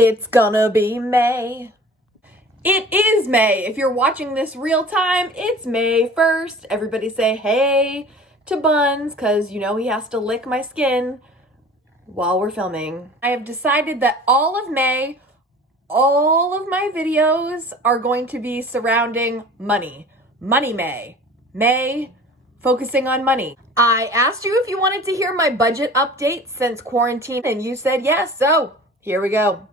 It's gonna be May. It is May. If you're watching this real time, it's May 1st. Everybody say hey to Buns, because you know he has to lick my skin while we're filming. I have decided that all of May, all of my videos are going to be surrounding money. Money May. May focusing on money. I asked you if you wanted to hear my budget update since quarantine, and you said yes, so here we go.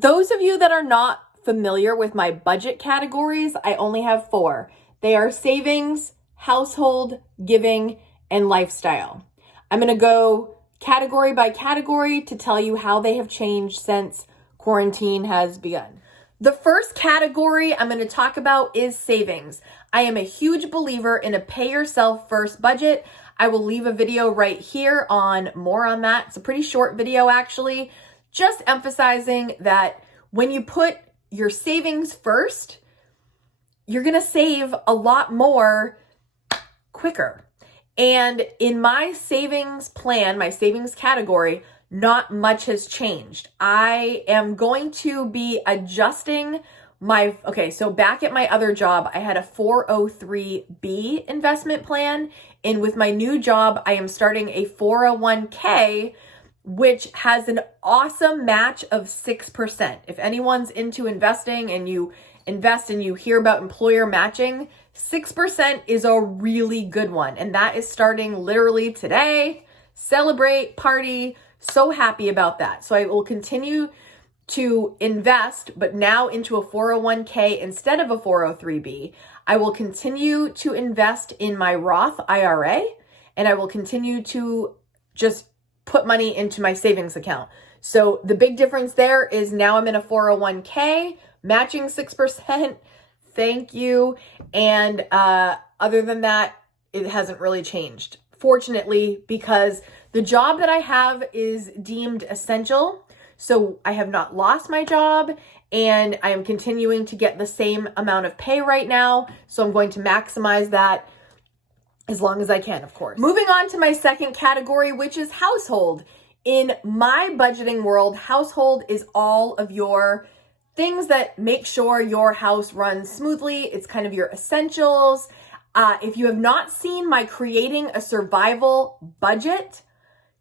Those of you that are not familiar with my budget categories, I only have 4. They are savings, household, giving, and lifestyle. I'm going to go category by category to tell you how they have changed since quarantine has begun. The first category I'm going to talk about is savings. I am a huge believer in a pay yourself first budget. I will leave a video right here on more on that. It's a pretty short video actually, just emphasizing that when you put your savings first, you're going to save a lot more quicker. And in my savings plan, my savings category, not much has changed. I am going to be adjusting so back at my other job, I had a 403B investment plan. And with my new job, I am starting a 401k, which has an awesome match of 6%. If anyone's into investing and you invest and you hear about employer matching, 6% is a really good one. And that is starting literally today. Celebrate, party. So happy about that. So I will continue to invest, but now into a 401k instead of a 403b. I will continue to invest in my Roth IRA, and I will continue to just put money into my savings account. So the big difference there is now I'm in a 401k, matching 6%. Thank you. And other than that, it hasn't really changed. Fortunately, because the job that I have is deemed essential. So I have not lost my job and I am continuing to get the same amount of pay right now. So I'm going to maximize that as long as I can, of course. Moving on to my second category, which is household. In my budgeting world, household is all of your things that make sure your house runs smoothly. It's kind of your essentials. If you have not seen my creating a survival budget,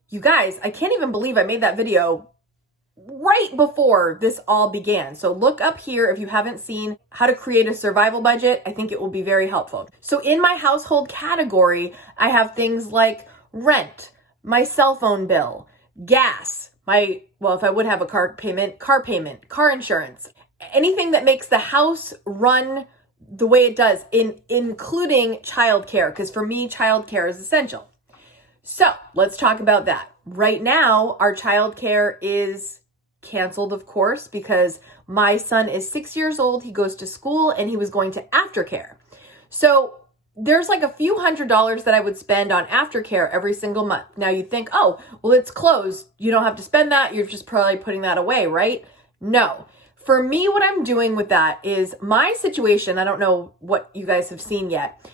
you guys, I can't even believe I made that video right before this all began. So look up here if you haven't seen how to create a survival budget. I think it will be very helpful. So in my household category, I have things like rent, my cell phone bill, gas, if I would have a car payment, car insurance, anything that makes the house run the way it does, including childcare, because for me, childcare is essential. So let's talk about that. Right now, our childcare is canceled, of course, because my son is 6 years old. He goes to school and he was going to aftercare. So there's like a few $100s that I would spend on aftercare every single month. Now you think, oh, well, it's closed. You don't have to spend that. You're just probably putting that away, right? No. For me, what I'm doing with that is my situation. I don't know what you guys have seen yet.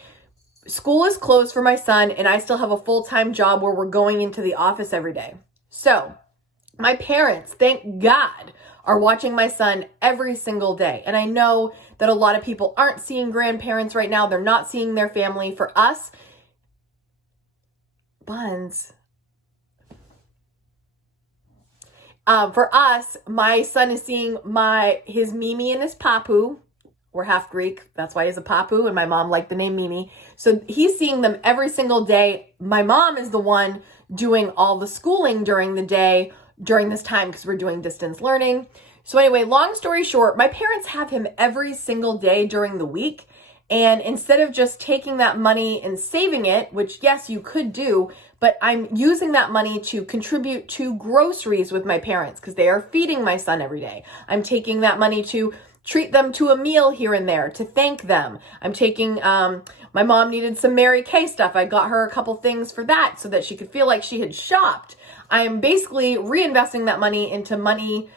School is closed for my son and I still have a full-time job where we're going into the office every day. So my parents, thank God, are watching my son every single day. And I know that a lot of people aren't seeing grandparents right now. They're not seeing their family. For us, Buns. My son is seeing his Mimi and his Papu. We're half Greek. That's why he's a Papu. And my mom liked the name Mimi. So he's seeing them every single day. My mom is the one doing all the schooling during the day during this time because we're doing distance learning. So anyway, long story short, my parents have him every single day during the week. And instead of just taking that money and saving it, which yes, you could do, but I'm using that money to contribute to groceries with my parents because they are feeding my son every day. I'm taking that money to treat them to a meal here and there, to thank them. I'm taking, my mom needed some Mary Kay stuff. I got her a couple things for that so that she could feel like she had shopped. I am basically reinvesting that money into money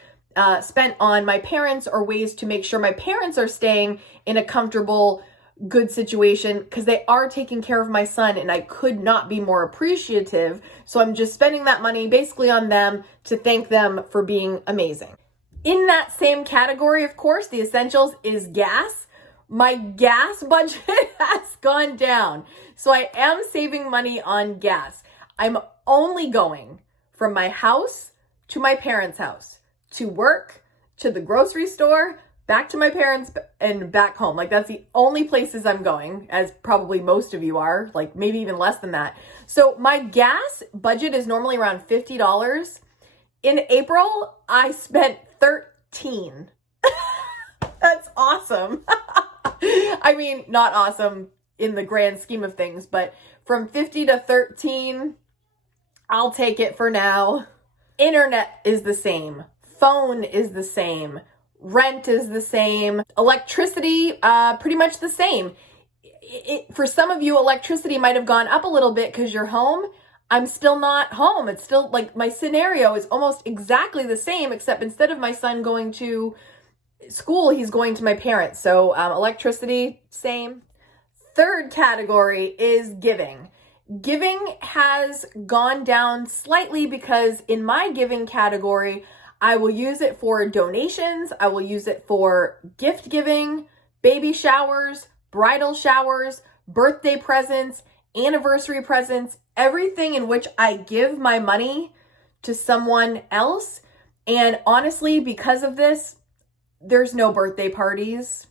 spent on my parents or ways to make sure my parents are staying in a comfortable good situation because they are taking care of my son and I could not be more appreciative. So I'm just spending that money basically on them to thank them for being amazing. In that same category, of course, the essentials is gas. My gas budget has gone down. So I am saving money on gas. I'm only going from my house to my parents' house, to work, to the grocery store, back to my parents, and back home. Like, that's the only places I'm going, as probably most of you are, like maybe even less than that. So my gas budget is normally around $50. In April, I spent $13. That's awesome. I mean, not awesome in the grand scheme of things, but from 50 to 13, I'll take it for now. Internet is the same. Phone is the same. Rent is the same. Electricity, pretty much the same. For some of you, electricity might have gone up a little bit because you're home. I'm still not home. It's still like my scenario is almost exactly the same, except instead of my son going to school, he's going to my parents. So electricity, same. Third category is giving. Giving has gone down slightly because in my giving category, I will use it for donations. I will use it for gift giving, baby showers, bridal showers, birthday presents, anniversary presents, everything in which I give my money to someone else. And honestly, because of this, there's no birthday parties.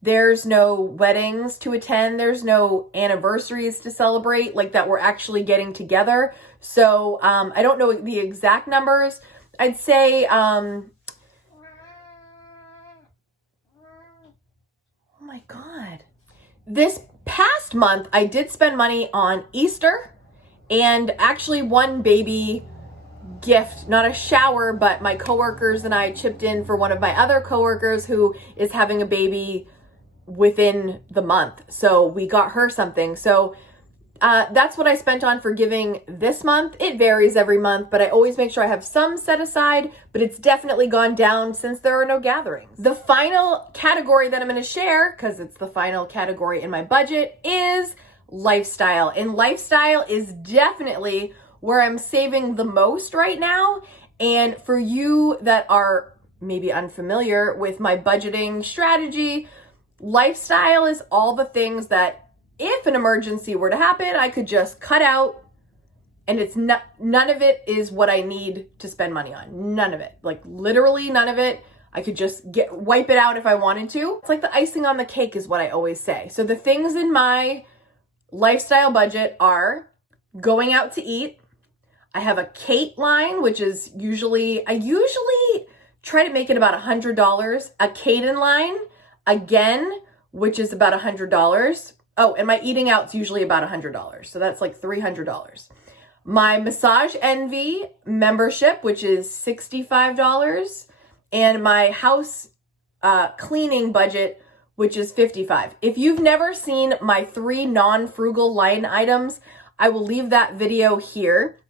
There's no weddings to attend. There's no anniversaries to celebrate, like that we're actually getting together. So I don't know the exact numbers. I'd say, oh my God. This past month, I did spend money on Easter and actually one baby gift, not a shower, but my coworkers and I chipped in for one of my other coworkers who is having a baby within the month. So we got her something. So that's what I spent on for giving this month. It varies every month, but I always make sure I have some set aside, but it's definitely gone down since there are no gatherings. The final category that I'm going to share, because it's the final category in my budget, is lifestyle. And lifestyle is definitely where I'm saving the most right now. And for you that are maybe unfamiliar with my budgeting strategy, lifestyle is all the things that if an emergency were to happen, I could just cut out, and it's not, none of it is what I need to spend money on. None of it. Like literally none of it. I could just wipe it out if I wanted to. It's like the icing on the cake is what I always say. So the things in my lifestyle budget are going out to eat. I have a Kate line, which is I usually try to make it about $100. A Kaden line, again, which is about $100. Oh, and my eating out's usually about $100. So that's like $300. My Massage Envy membership, which is $65. And my house cleaning budget, which is $55. If you've never seen my 3 non-frugal line items, I will leave that video here.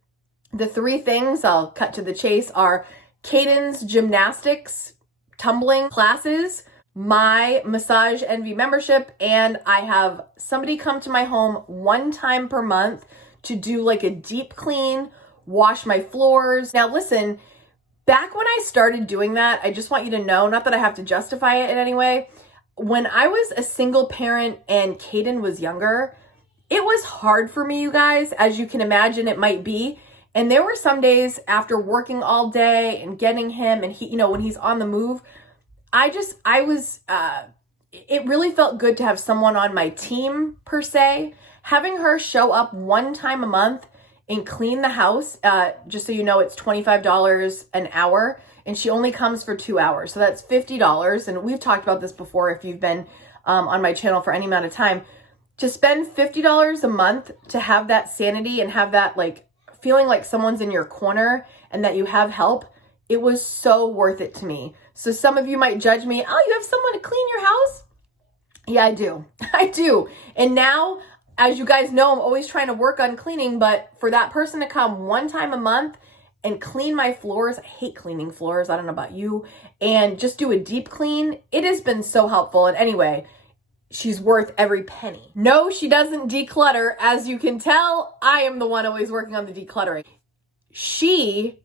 The 3 things, I'll cut to the chase, are Kaden's gymnastics, tumbling classes, my Massage Envy membership, and I have somebody come to my home 1 time per month to do like a deep clean, wash my floors. Now listen, back when I started doing that, I just want you to know, not that I have to justify it in any way, when I was a single parent and Kaden was younger, it was hard for me, you guys, as you can imagine it might be. And there were some days after working all day and getting him, and he, when he's on the move, it really felt good to have someone on my team per se. Having her show up 1 time a month and clean the house, just so you know, it's $25 an hour, and she only comes for 2 hours. So that's $50. And we've talked about this before if you've been on my channel for any amount of time. To spend $50 a month to have that sanity and have that like feeling like someone's in your corner and that you have help, it was so worth it to me. So some of you might judge me, oh, you have someone to clean your house? Yeah, I do. I do. And now, as you guys know, I'm always trying to work on cleaning, but for that person to come 1 time a month and clean my floors, I hate cleaning floors, I don't know about you, and just do a deep clean, it has been so helpful. And anyway, she's worth every penny. No, she doesn't declutter. As you can tell, I am the one always working on the decluttering. She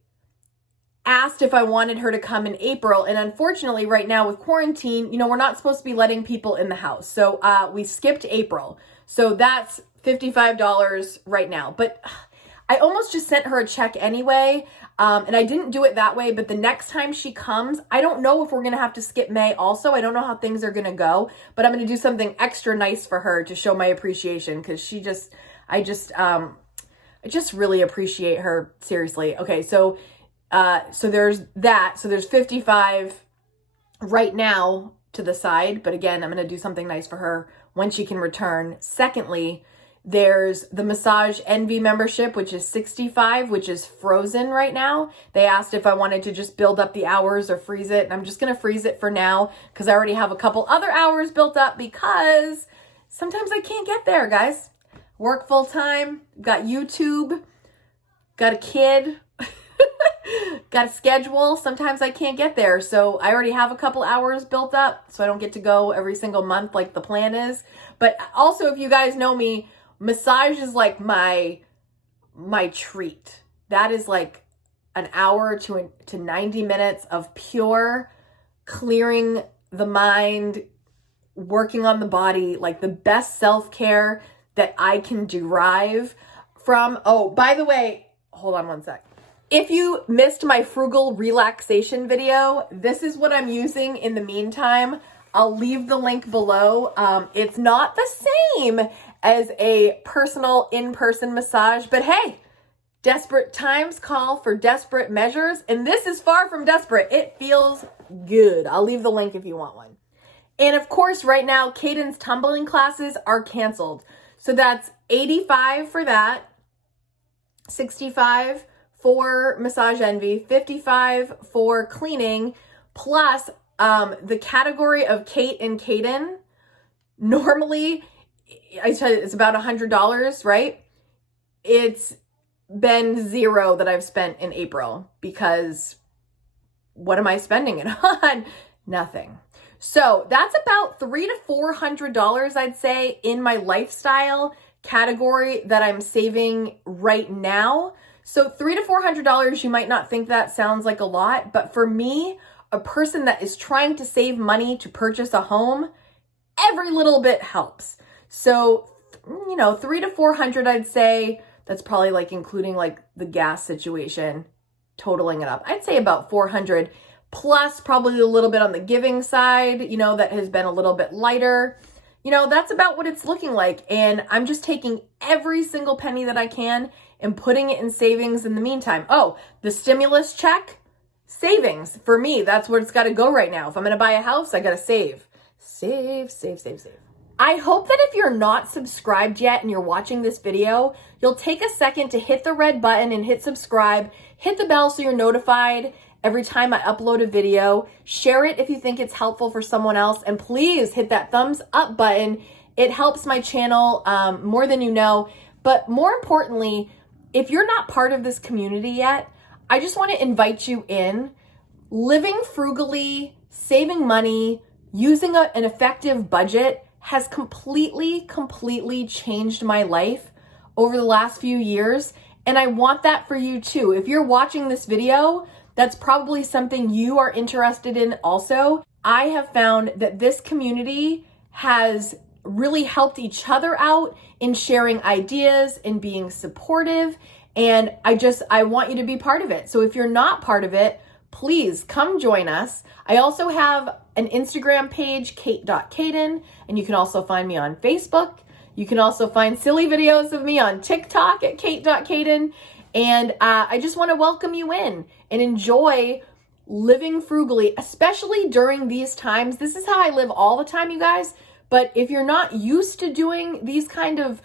asked if I wanted her to come in April. And unfortunately, right now with quarantine, we're not supposed to be letting people in the house. So we skipped April. So that's $55 right now. But I almost just sent her a check anyway. And I didn't do it that way. But the next time she comes, I don't know if we're going to have to skip May also. I don't know how things are going to go. But I'm going to do something extra nice for her to show my appreciation. Because I just really appreciate her. Seriously. Okay, so there's that. So there's 55 right now to the side. But again, I'm going to do something nice for her when she can return. Secondly, there's the Massage Envy membership, which is 65, which is frozen right now. They asked if I wanted to just build up the hours or freeze it. And I'm just going to freeze it for now because I already have a couple other hours built up because sometimes I can't get there, guys. Work full time, got YouTube, got a kid. Got a schedule. Sometimes I can't get there. So I already have a couple hours built up. So I don't get to go every single month like the plan is. But also, if you guys know me, massage is like my treat. That is like an hour to 90 minutes of pure clearing the mind, working on the body, like the best self-care that I can derive from. Oh, by the way, hold on one sec. If you missed my frugal relaxation video, this is what I'm using in the meantime. I'll leave the link below. It's not the same as a personal in-person massage, but hey, desperate times call for desperate measures, and this is far from desperate. It feels good. I'll leave the link if you want one. And of course, right now, Kaden's tumbling classes are canceled. So that's $85 for that, $65 for Massage Envy, $55 for cleaning, plus the category of Kate and Kaden. Normally, I tell you, it's about $100, right? It's been $0 that I've spent in April because what am I spending it on? Nothing. So that's about $300 to $400, I'd say, in my lifestyle category that I'm saving right now. So $300 to $400, you might not think that sounds like a lot, but for me, a person that is trying to save money to purchase a home, every little bit helps. So, $300 to $400, I'd say. That's probably like including like the gas situation, totaling it up. I'd say about $400 plus probably a little bit on the giving side, that has been a little bit lighter. That's about what it's looking like. And I'm just taking every single penny that I can and putting it in savings in the meantime. Oh, the stimulus check, savings. For me, that's where it's got to go right now. If I'm going to buy a house, I got to save. Save. I hope that if you're not subscribed yet and you're watching this video, you'll take a second to hit the red button and hit subscribe, hit the bell so you're notified every time I upload a video. Share it if you think it's helpful for someone else, and please hit that thumbs up button. It helps my channel more than you know. But more importantly, if you're not part of this community yet, I just want to invite you in. Living frugally, saving money, using an effective budget has completely changed my life over the last few years. And I want that for you too. If you're watching this video, that's probably something you are interested in also. I have found that this community has really helped each other out in sharing ideas and being supportive. And I want you to be part of it. So if you're not part of it, please come join us. I also have an Instagram page, kate.kaden, and you can also find me on Facebook. You can also find silly videos of me on TikTok at kate.kaden. And I just want to welcome you in and enjoy living frugally, especially during these times. This is how I live all the time, you guys. But if you're not used to doing these kind of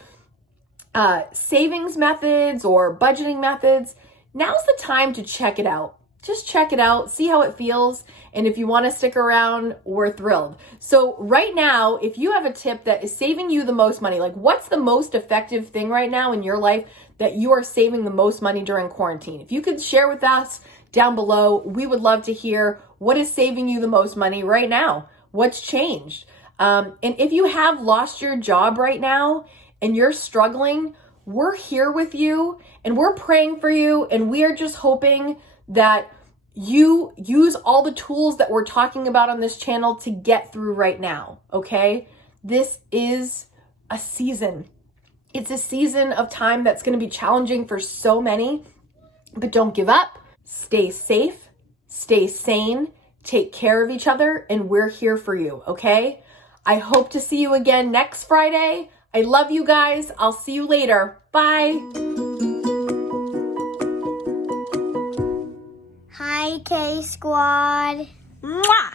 savings methods or budgeting methods, now's the time to check it out. Just check it out, see how it feels. And if you want to stick around, we're thrilled. So right now, if you have a tip that is saving you the most money, like what's the most effective thing right now in your life that you are saving the most money during quarantine? If you could share with us down below, we would love to hear what is saving you the most money right now. What's changed? And if you have lost your job right now and you're struggling, we're here with you and we're praying for you. And we are just hoping that you use all the tools that we're talking about on this channel to get through right now, okay? This is a season. It's a season of time that's going to be challenging for so many, but don't give up. Stay safe, stay sane, take care of each other, and we're here for you, okay? I hope to see you again next Friday. I love you guys. I'll see you later. Bye. Hi, K Squad. Mwah!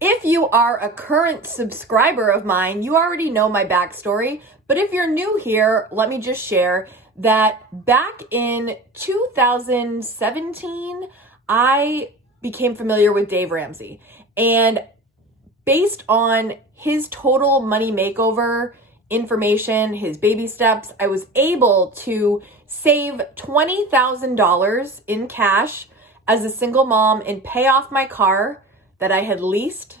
If you are a current subscriber of mine, you already know my backstory. But if you're new here, let me just share that back in 2017, I became familiar with Dave Ramsey. And based on his total money makeover information, his baby steps, I was able to save $20,000 in cash as a single mom and pay off my car that I had leased,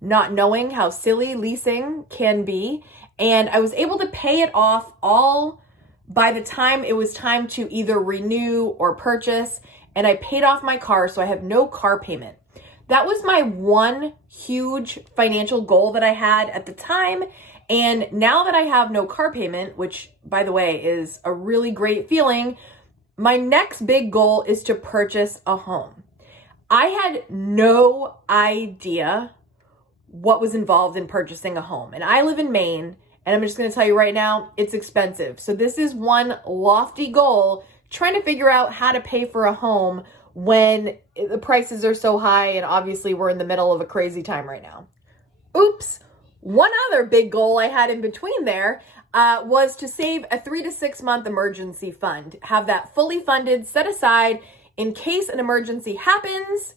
not knowing how silly leasing can be. And I was able to pay it off all by the time it was time to either renew or purchase. And I paid off my car, so I have no car payment. That was my one huge financial goal that I had at the time. And now that I have no car payment, which by the way is a really great feeling, my next big goal is to purchase a home. I had no idea what was involved in purchasing a home. And I live in Maine, and I'm just going to tell you right now, it's expensive. So this is one lofty goal, trying to figure out how to pay for a home when the prices are so high, and obviously we're in the middle of a crazy time right now. Oops. One other big goal I had in between there was to save a 3 to 6 month emergency fund, have that fully funded, set aside in case an emergency happens.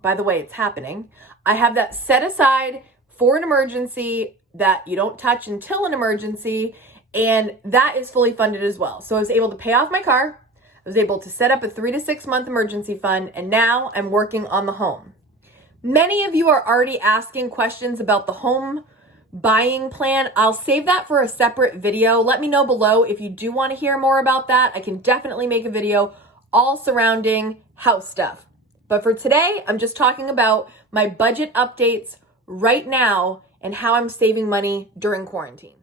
By the way, it's happening. I have that set aside for an emergency that you don't touch until an emergency, and that is fully funded as well. So I was able to pay off my car. I was able to set up a 3 to 6 month emergency fund, and now I'm working on the home. Many of you are already asking questions about the home buying plan. I'll save that for a separate video. Let me know below if you do want to hear more about that. I can definitely make a video all surrounding house stuff. But for today, I'm just talking about my budget updates right now and how I'm saving money during quarantine.